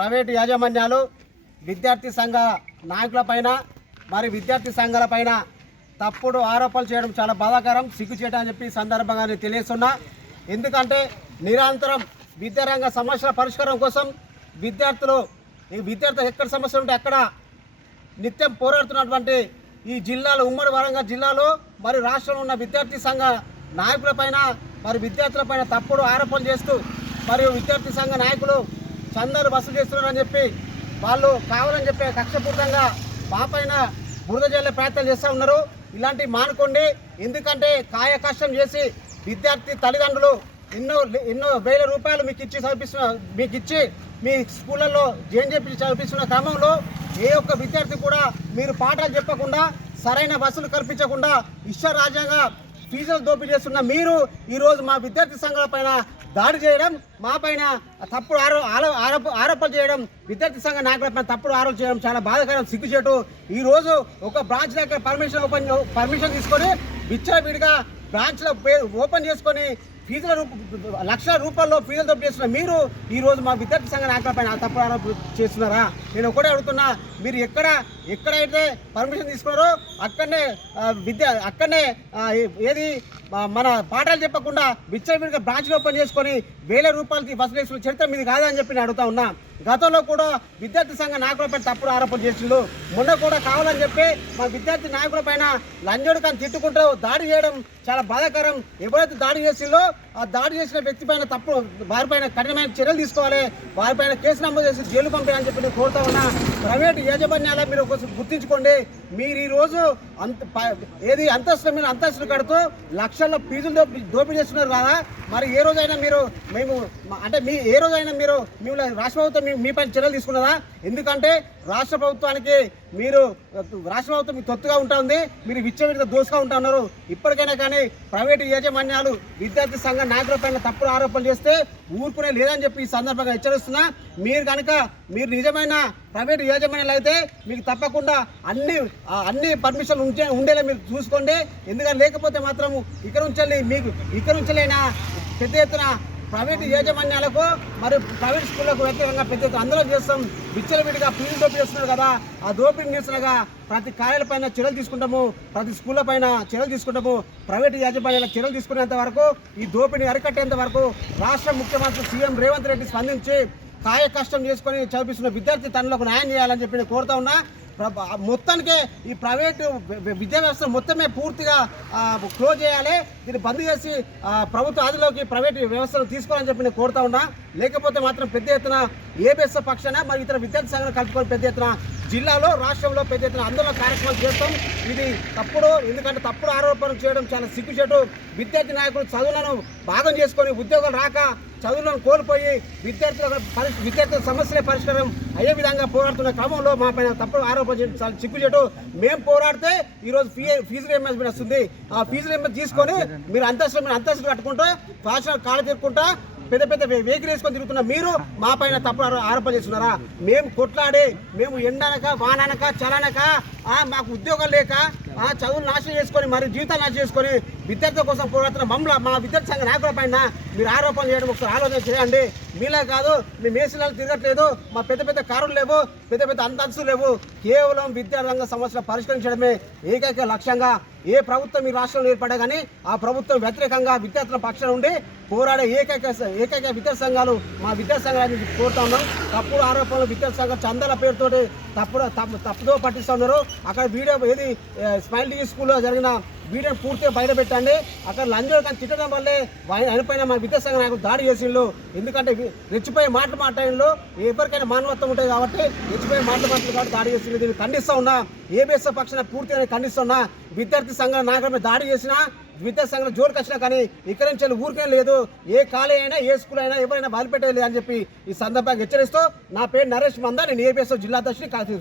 Private యాజమాన్యాలు విద్యార్థి సంఘ నాయకులపైన మరి విద్యార్థి సంఘాలపైన తప్పుడు ఆరోపణలు చేయడం చాలా బాధాకరం సిగ్గు చేయడం అని చెప్పి సందర్భంగా నేను తెలియస్తున్నా ఎందుకంటే నిరంతరం విద్యారంగ సమస్యల పరిష్కారం కోసం విద్యార్థులు ఈ విద్యార్థులు ఎక్కడ సమస్యలు ఉంటే అక్కడ నిత్యం పోరాడుతున్నటువంటి ఈ జిల్లాలో ఉమ్మడి వరంగల్ జిల్లాలో మరి రాష్ట్రంలో ఉన్న విద్యార్థి సంఘ నాయకులపైన మరి విద్యార్థులపైన తప్పుడు ఆరోపణలు చేస్తూ మరియు విద్యార్థి సంఘ నాయకులు చందాలు వసూలు చేస్తున్నారని చెప్పి వాళ్ళు కావాలని చెప్పి కక్షపూర్తంగా మా పైన బురద జల్లే ప్రయత్నాలు చేస్తూ ఉన్నారు. ఇలాంటివి మానుకోండి. ఎందుకంటే కాయ కష్టం చేసి విద్యార్థి తల్లిదండ్రులు ఎన్నో ఎన్నో వేల రూపాయలు మీకు ఇచ్చి చదివిస్తున్న మీకు ఇచ్చి మీ స్కూళ్ళల్లో జేన్ చెప్పి చదివిస్తున్న క్రమంలో ఏ ఒక్క విద్యార్థి కూడా మీరు పాఠాలు చెప్పకుండా సరైన వసూలు కల్పించకుండా ఇష్ట ఫీజులు దోపిడీ చేస్తున్న మీరు ఈరోజు మా విద్యార్థి సంఘాల పైన దాడి చేయడం మా పైన తప్పుడు ఆరో ఆరో- ఆరోప ఆరోపణలు చేయడం విద్యార్థి సంఘ నాయకులపైన తప్పుడు ఆరోపణ చేయడం చాలా బాధాకరం సిగ్గుచేటు. ఈరోజు ఒక బ్రాంచ్ దగ్గర పర్మిషన్ ఓపెన్ పర్మిషన్ తీసుకొని విచ్చలవిడిగా బ్రాంచ్లో పేరు ఓపెన్ చేసుకొని ఫీజుల రూప లక్షల రూపాయల్లో ఫీజులు చేస్తున్న మీరు ఈరోజు మా విద్యార్థి సంఘ నాయకులపైన తప్పుడు ఆరోపణ చేస్తున్నారా? నేను ఒకటే అడుగుతున్నా మీరు ఎక్కడ ఎక్కడైతే పర్మిషన్ తీసుకున్నారో అక్కడనే విద్య అక్కడనే ఏది మన పాఠాలు చెప్పకుండా విచ్చలవిడిగా బ్రాంచ్లు ఓపెన్ చేసుకొని వేల రూపాయలకి వసూలు చేసుకున్న చరిత్ర మీది కాదని చెప్పి నేను అడుగుతా ఉన్నా. గతంలో కూడా విద్యార్థి సంఘ నాయకులపై తప్పుడు ఆరోపణలు చేసిండు. మొన్న కూడా కావాలని చెప్పి మా విద్యార్థి నాయకుల పైన లంజోడు కానీ తిట్టుకుంటూ దాడి చేయడం చాలా బాధాకరం. ఎవరైతే దాడి చేసిందో ఆ దాడి చేసిన వ్యక్తి పైన తప్పుడు వారిపైన కఠినమైన చర్యలు తీసుకోవాలి. వారిపైన కేసు నమోదు చేసి జైలు పంపాలని చెప్పి నేను కోరుతా ఉన్నా. ప్రైవేటు యాజమాన్యాల మీరు కొంచెం గుర్తించుకోండి. మీరు ఈ రోజు అంత ఏది అంతస్తు మీద అంతస్తులు కడుతూ లక్షల ఫీజులు దోపి దోపిడీ చేస్తున్నారు కదా. మరి ఏ రోజైనా మీరు మేము అంటే మీ ఏ రోజైనా మీరు మిమ్మల్ని రాష్ట్ర ప్రభుత్వం మీ- మీ పైన చర్యలు తీసుకున్నదా? ఎందుకంటే రాష్ట్ర ప్రభుత్వానికి మీరు రాష్ట్ర ప్రభుత్వం మీకు తొత్తుగా ఉంటుంది మీరు విచ్చవిడిత దోసుగా ఉంటా ఉన్నారు. ఇప్పటికైనా కానీ ప్రైవేటు యాజమాన్యాలు విద్యార్థి సంఘ నాయకులపైన తప్పుడు ఆరోపణలు చేస్తే ఊరుకునే లేదని చెప్పి ఈ సందర్భంగా హెచ్చరిస్తున్నా. మీరు కనుక మీరు నిజమైన ప్రైవేటు యాజమాన్యాలు అయితే మీకు తప్పకుండా అన్ని అన్ని పర్మిషన్లు ఉంచే ఉండేలా మీరు చూసుకోండి. ఎందుకంటే లేకపోతే మాత్రం ఇక్కడ ఉంచాలి మీకు ఇక్కడ ఉంచలేనా పెద్ద ఎత్తున ప్రైవేట్ యాజమాన్యాలకు మరియు ప్రైవేట్ స్కూళ్ళకు వ్యతిరేకంగా పెద్ద ఎత్తున అందరూ చేస్తాం. విచ్చలవిడిగా ఫీజు దోపిడీ చేస్తున్నారు కదా ఆ దోపిడీ చేస్తున్నగా ప్రతి కార్యాల పైన చర్యలు తీసుకుంటాము. ప్రతి స్కూళ్ళ పైన చర్యలు తీసుకుంటాము. ప్రైవేట్ యాజమాన్యాల చర్యలు తీసుకునేంత వరకు ఈ దోపిడీని అరికట్టేంత వరకు రాష్ట్ర ముఖ్యమంత్రి సీఎం రేవంత్ రెడ్డి స్పందించి కాయ కష్టం చేసుకొని చదివిస్తున్న విద్యార్థి తనలకు న్యాయం చేయాలని చెప్పి కోరుతా ఉన్నా. మొత్తానికే ఈ ప్రైవేటు విద్యా వ్యవస్థ మొత్తమే పూర్తిగా క్లోజ్ చేయాలి. దీన్ని బంద్ చేసి ప్రభుత్వ ఆదిలోకి ప్రైవేటు వ్యవస్థను తీసుకోవాలని చెప్పి నేను కోరుతా ఉన్నా. లేకపోతే మాత్రం పెద్ద ఎత్తున ఏబిఎస్ పక్షాన మరి ఇతర విద్యార్థి సంఘాలు కలుపుకొని పెద్ద ఎత్తున జిల్లాలో రాష్ట్రంలో పెద్ద ఎత్తున ఆందోళన కార్యక్రమాలు చేస్తాం. ఇది తప్పుడు ఎందుకంటే తప్పుడు ఆరోపణలు చేయడం చాలా సిగ్గుచేటు. విద్యార్థి నాయకులు చదువులను భాగం చేసుకొని ఉద్యోగాలు రాక చదువులను కోల్పోయి విద్యార్థుల విద్యార్థుల సమస్యలే పరిష్కారం అయ్యే విధంగా పోరాడుతున్న క్రమంలో మా పైన తప్పుడు ఆరోపణ చేయడం చాలా సిగ్గుచేటు మేము పోరాడితే ఈరోజు ఫీ ఫీజు రియంబర్స్మెంట్ వస్తుంది. ఆ ఫీజు రియంబర్స్ తీసుకొని మీరు అంతస్తులు మీరు అంతస్తులు కట్టుకుంటా ఫ్యాషన్ కాళ్ళు తీరుకుంటా పెద్ద పెద్ద వెహికల్ వేసుకొని తిరుగుతున్న మీరు మా పైన తప్పుడు ఆరోపణ చేస్తున్నారా? మేము కొట్లాడి మేము ఎండనక వాననక చలనక మాకు ఉద్యోగం లేక ఆ చదువులు నాశనం చేసుకొని మరి జీవితాలు నాశనం చేసుకొని విద్యార్థుల కోసం పోరాడుతున్న మమ్మల్ని మా విద్యార్థి సంఘ నాయకుల పైన మీరు ఆరోపణ చేయడం ఒకసారి ఆలోచన చేయండి. మీలా కాదు మీ మేసినాలు తిరగట్లేదు మా పెద్ద పెద్ద కారులు లేవు పెద్ద పెద్ద అంతస్తులు లేవు. కేవలం విద్యారంగ సమస్యలు పరిష్కరించడమే ఏకైక లక్ష్యంగా ఏ ప్రభుత్వం ఈ రాష్ట్రంలో ఏర్పడా కానీ ఆ ప్రభుత్వం వ్యతిరేకంగా విద్యార్థుల పక్షాన ఉండి పోరాడే ఏకైక ఏకైక విద్యా సంఘాలు మా విద్యా సంఘాలని కోరుతా ఉన్నాం. తప్పుడు ఆరోపణలు విద్యా సంఘం చందాల పేరుతోటి తప్పుడు తప్పు- తప్పుదో పట్టిస్తున్నారు అక్కడ వీడియో ఏది స్మైల్ డిగ్రీ స్కూల్లో జరిగిన వీడియో పూర్తిగా బయట పెట్టండి. అక్కడ లంజోడు కానీ తిట్టడం వల్లే ఆయన మన మా విద్యార్థి నాయకులు దాడి చేసిండ్రు. ఎందుకంటే రెచ్చిపోయే మాటలు మాట్లాడిండ్రు ఎవరికైనా మానవత్వం ఉంటుంది కాబట్టి రెచ్చిపోయే మాటలు మాట్లాడు కాబట్టి దాడి చేసిండ్రు. దీన్ని ఖండిస్తా ఉన్నా. ఏబిఎస్ పక్షాన పూర్తిగా ఖండిస్తున్నా విద్యార్థి సంఘం నాయకుల దాడి చేసినా విద్యార్థి సంఘం జోలికి వచ్చినా కానీ ఇక్కడ నుంచి ఊరికే లేదు. ఏ కాలేజ్ అయినా ఏ స్కూల్ అయినా ఎవరైనా బలిపెట్టలేదు అని చెప్పి ఈ సందర్భంగా హెచ్చరిస్తూ నా పేరు నరేష్ మందా. నేను ఏబిఎస్ జిల్లా అధ్యక్షుడి కాశీ